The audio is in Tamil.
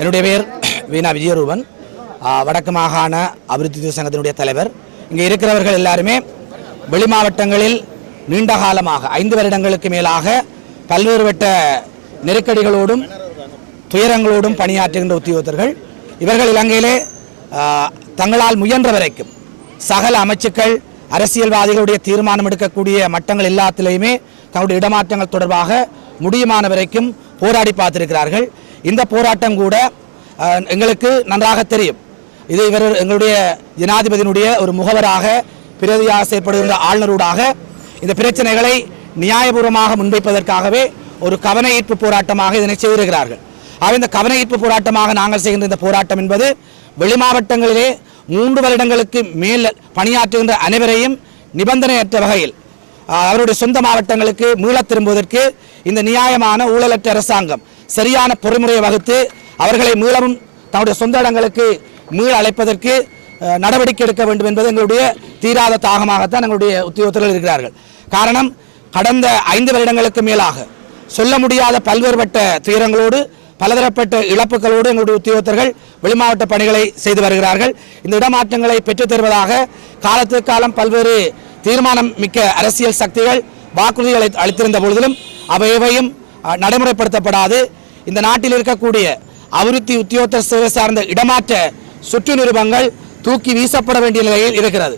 என்னுடைய பேர் வீணா விஜயரூபன், வடக்கு மாகாண அபிவிருத்தி சங்கத்தினுடைய தலைவர். இங்கே இருக்கிறவர்கள் எல்லாருமே வெளி மாவட்டங்களில் நீண்ட காலமாக 5 வருடங்களுக்கு மேலாக பல்வேறுபட்ட நெருக்கடிகளோடும் துயரங்களோடும் பணியாற்றுகின்ற உத்தியோகத்தர்கள். இவர்கள் இலங்கையிலே தங்களால் முயன்ற வரைக்கும் சகல அமைச்சுக்கள், அரசியல்வாதிகளுடைய தீர்மானம் எடுக்கக்கூடிய மட்டங்கள் எல்லாத்திலையுமே தங்களுடைய இடமாற்றங்கள் தொடர்பாக முடியுமான வரைக்கும் போராடி பார்த்திருக்கிறார்கள். இந்த போராட்டம் கூட எங்களுக்கு நன்றாக தெரியும். இது எங்களுடைய ஜனாதிபதியினுடைய ஒரு முகவராக பிரதியாக செயற்படுகின்ற ஆளுநரூடாக இந்த பிரச்சனைகளை நியாயபூர்வமாக முன்வைப்பதற்காகவே ஒரு கவன ஈர்ப்பு போராட்டமாக இதனை செய்திருக்கிறார்கள். ஆக இந்த கவன ஈர்ப்பு போராட்டமாக நாங்கள் செய்கின்ற இந்த போராட்டம் என்பது வெளி மாவட்டங்களிலே 3 வருடங்களுக்கு மேல் பணியாற்றுகின்ற அனைவரையும் நிபந்தனையற்ற வகையில் அவருடைய சொந்த மாவட்டங்களுக்கு மீளத் திரும்புவதற்கு இந்த நியாயமான ஊழலற்ற அரசாங்கம் சரியான பொறிமுறையை வகுத்து அவர்களை மீளவும் தன்னுடைய சொந்த இடங்களுக்கு மீள அழைப்பதற்கு நடவடிக்கை எடுக்க வேண்டும் என்பது எங்களுடைய தீராத தாகமாகத்தான் எங்களுடைய உத்தியோகத்தர்கள் இருக்கிறார்கள். காரணம், கடந்த 5 வருடங்களுக்கு மேலாக சொல்ல முடியாத பல்வேறுபட்ட துயரங்களோடு பலதரப்பட்ட இழப்புகளோடு எங்களுடைய உத்தியோகத்தர்கள் வெளிமாவட்ட பணிகளை செய்து வருகிறார்கள். இந்த இடமாற்றங்களை பெற்றுத் தருவதாக காலத்துக்கு காலம் பல்வேறு தீர்மானம் மிக்க அரசியல் சக்திகள் வாக்குறுதிகளை அளித்திருந்த பொழுதிலும் அவையவையும் நடைமுறைப்படுத்தப்படாது இந்த நாட்டில் இருக்கக்கூடிய அபிவிருத்தி உத்தியோகத்தர் சேவை சார்ந்த இடமாற்ற சுற்று நிருபங்கள் தூக்கி வீசப்பட வேண்டிய நிலையில் இருக்கிறது.